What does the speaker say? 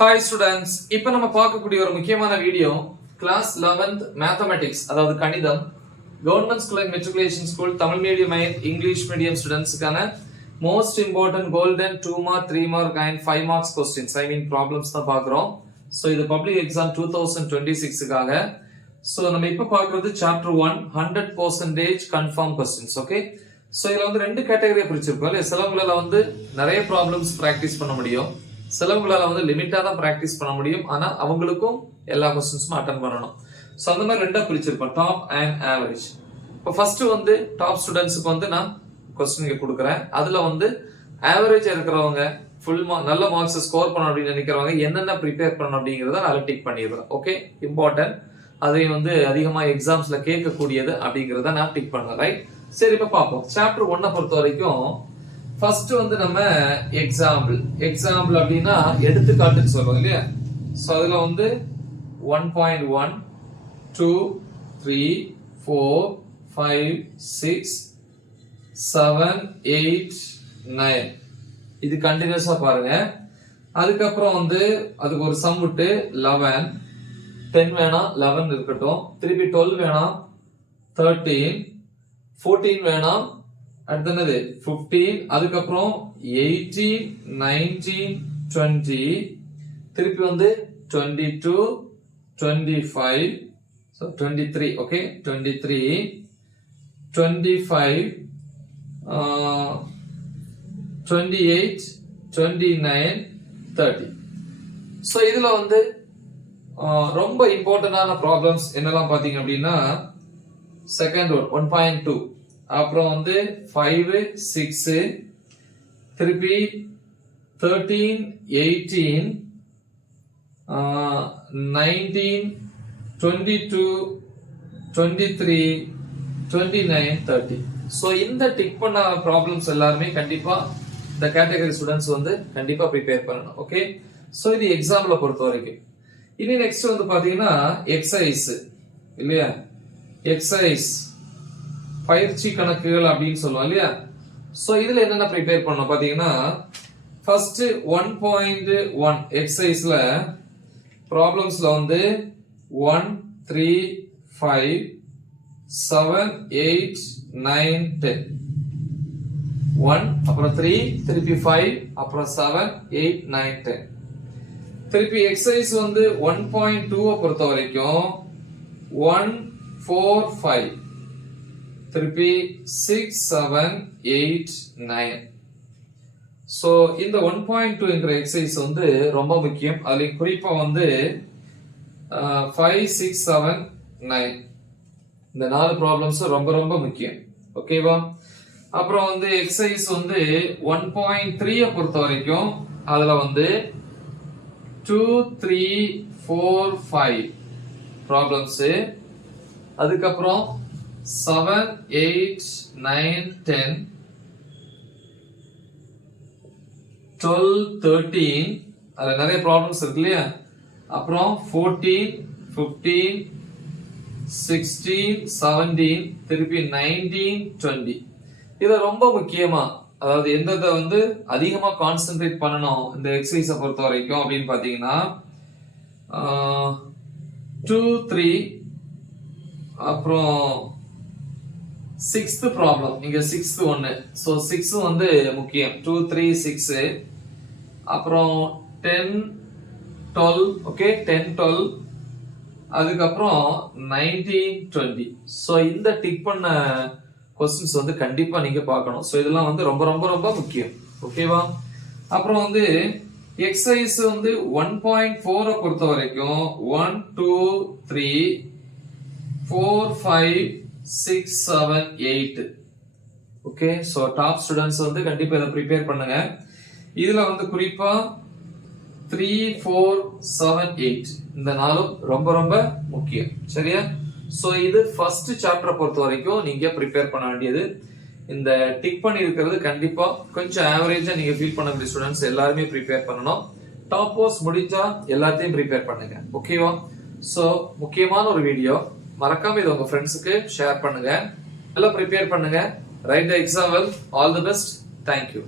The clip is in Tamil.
ஹாய் ஸ்டூடெண்ட்ஸ், இப்போ நம்ம பார்க்கக்கூடிய ஒரு முக்கியமான வீடியோ கிளாஸ் 11th மேத்தமெட்டிக்ஸ், அதாவது கணிதம், government school and matriculation school, Tamil medium and English medium ஸ்டூடெண்ட்ஸ்க்கான most important golden 2 mark 3 mark and 5 marks questions problems தான் பார்க்குறோம். ஸோ இது பப்ளிக் எக்ஸாம் 2026க்காக. ஸோ நம்ம இப்போ பார்க்குறது chapter 1 100% confirm questions. Okay, so இதில் வந்து ரெண்டு கேட்டகரியை பிரிச்சிருக்கோம் இல்லையா. சிலவங்களால வந்து நிறைய ப்ராப்ளம்ஸ் ப்ராக்டிஸ் பண்ண முடியும், சிலவங்களால வந்து லிமிட்டா தான் பிராக்டிஸ் பண்ண முடியும். ஆனா அவங்களுக்கும் எல்லா கொஸ்டின்ஸும் அட்டென்ட் பண்ணணும். ஸோ அந்த மாதிரி ரெண்டா பிரிச்சிருப்போம், டாப் அண்ட் ஆவரேஜ். இப்போ ஃபர்ஸ்ட் வந்து டாப் ஸ்டூடெண்ட்ஸுக்கு வந்து நான் கொஸ்டின் கொடுக்குறேன். அதுல வந்து ஆவரேஜ் இருக்கிறவங்க ஃபுல் நல்ல மார்க்ஸ் ஸ்கோர் பண்ணணும் அப்படின்னு நினைக்கிறவங்க என்னென்ன ப்ரிப்பேர் பண்ணணும் அப்படிங்கிறத நான் டிக் பண்ணிடுறேன். ஓகே, இம்பார்ட்டன்ட், அதையும் வந்து அதிகமா எக்ஸாம்ஸ்ல கேட்கக்கூடியது அப்படிங்கிறத நான் டிக் பண்ணுறேன். ரைட், சரி இப்போ பார்ப்போம். சாப்டர் 1 பொறுத்த வரைக்கும் ஃபர்ஸ்ட் வந்து நம்ம எக்ஸாம்பிள் அப்படின்னா எடுத்துக்காட்டுன்னு சொல்றோம் இல்லையா. ஸோ அதுல வந்து 1.1 2 3 4 5 6 7 8 9 இது கண்டினியூஸா பாருங்க. அதுக்கப்புறம் வந்து அதுக்கு ஒரு சம் விட்டு 11 10 வேணாம், 11 இருக்கட்டும், திருப்பி 12 வேணாம், 13 14 வேணாம், அடுத்தது 15, அதுக்கப்புறம் 18 19 20, திருப்பி வந்து 22 25, so 23. ஓகே, 23 25 28 29 30. ஸோ இதுல வந்து ரொம்ப இம்பார்ட்டன்டான ப்ராப்ளம்ஸ் என்னெல்லாம் பாத்தீங்க அப்படின்னா செகண்ட் ஒன் 1.2, அப்புறம் வந்து 5 6, திருப்பி 13 18 19 22 23 29 30. ஸோ இந்த டிக் பண்ண ப்ராப்ளம்ஸ் எல்லாருமே கண்டிப்பா இந்த கேட்டகரி ஸ்டூடெண்ட்ஸ் வந்து கண்டிப்பா ப்ரிப்பேர் பண்ணணும். ஓகே, ஸோ இது எக்ஸாம்ல பொறுத்த வரைக்கும். இனி நெக்ஸ்ட் வந்து பாத்தீங்கன்னா எக்ஸசைஸ் இல்லையா, எக்ஸசைஸ் பயிற்சி கணக்குகள் அப்படின்னு சொல்லுவோம் இல்லையா. சோ இதுல என்னென்ன ப்ரிப்பேர் பண்ணோம் பாத்தீங்கன்னா ஃபர்ஸ்ட் 1.1 எக்ஸசைஸ்ல ப்ராப்ளம்ஸ்ல வந்து 1 3 5 7 8 9 10, 1 அப்புறம் 3 திருப்பி 5 அப்புறம் 7 8 9 10. திருப்பி எக்ஸசைஸ் வந்து 1.2 பொறுத்த வரைக்கும் 1 4 5, திருப்பி 6 7 8 9. சோ இந்த 1.2 என்கிற எக்ஸசைஸ் வந்து ரொம்ப முக்கியம். அதுல குறிப்பா வந்து 5 6 7 9 இந்த 4 ப்ராப்ளம்ஸ் ரொம்ப ரொம்ப முக்கியம். ஓகேவா. அப்புறம் வந்து எக்ஸசைஸ் வந்து 1.3 பொறுத்த வரைக்கும் அதுல வந்து 2 3 4 5 ப்ராப்ளம்ஸ், அதுக்கப்புறம் 7 8 9 10 12 13 அதுல நிறைய ப்ராப்ளம்ஸ் இருக்கு இல்லையா. அப்புறம் 14 15 16 17 திருப்பி 19 20. இது ரொம்ப முக்கியமா, அதாவது எந்தத வந்து அதிகமா கான்சென்ட்ரேட் பண்ணணும் இந்த எக்ஸசைஸை பொறுத்த வரைக்கும் அப்படின்னு பாத்தீங்கன்னா 2 3, அப்புறம் 6th ப்ராப்ளம் இங்க 6th ஒன்னு. சோ 6 வந்து முக்கியம், 2 3 6, அப்புறம் 10 12. ஓகே, 10 12, அதுக்கப்புறம் 19 20. சோ இந்த டிக் பண்ண கொஸ்டின்ஸ் வந்து கண்டிப்பா நீங்க பார்க்கணும். சோ இதெல்லாம் வந்து ரொம்ப ரொம்ப ரொம்ப முக்கியம். ஓகேவா. அப்புறம் வந்து எக்ஸசைஸ் வந்து 1.4 பொறுத்த வரைக்கும் 1 2 3 4 5 6 7 8. ஓகே, சோ டாப் ஸ்டூடெண்ட்ஸ் வந்து கண்டிப்பா இதை ப்ரிப்பேர் பண்ணுங்க. இதுல வந்து குறிப்பா 3 4 7 8 இந்த நாளும் ரொம்ப ரொம்ப முக்கியம். சரியா. சோ இது ஃபர்ஸ்ட் சாப்டரை பொறுத்த வரைக்கும் நீங்க ப்ரிப்பேர் பண்ண வேண்டியது. இந்த டிக் பண்ணி இருக்கிறது கண்டிப்பா கொஞ்சம் ஆவரேஜா நீங்க ஃபீல் பண்ணக்கூடிய ஸ்டூடெண்ட்ஸ் எல்லாருமே ப்ரிப்பேர் பண்ணணும். டாப் போஸ்ட் முடிஞ்சா எல்லாத்தையும் ப்ரிப்பேர் பண்ணுங்க. ஓகேவா. சோ முக்கியமான ஒரு வீடியோ, மறக்காம இது உங்க ஃப்ரெண்ட்ஸுக்கு ஷேர் பண்ணுங்க. நல்லா ப்ரிப்பேர் பண்ணுங்க. Right the exam well. All the best. Thank you.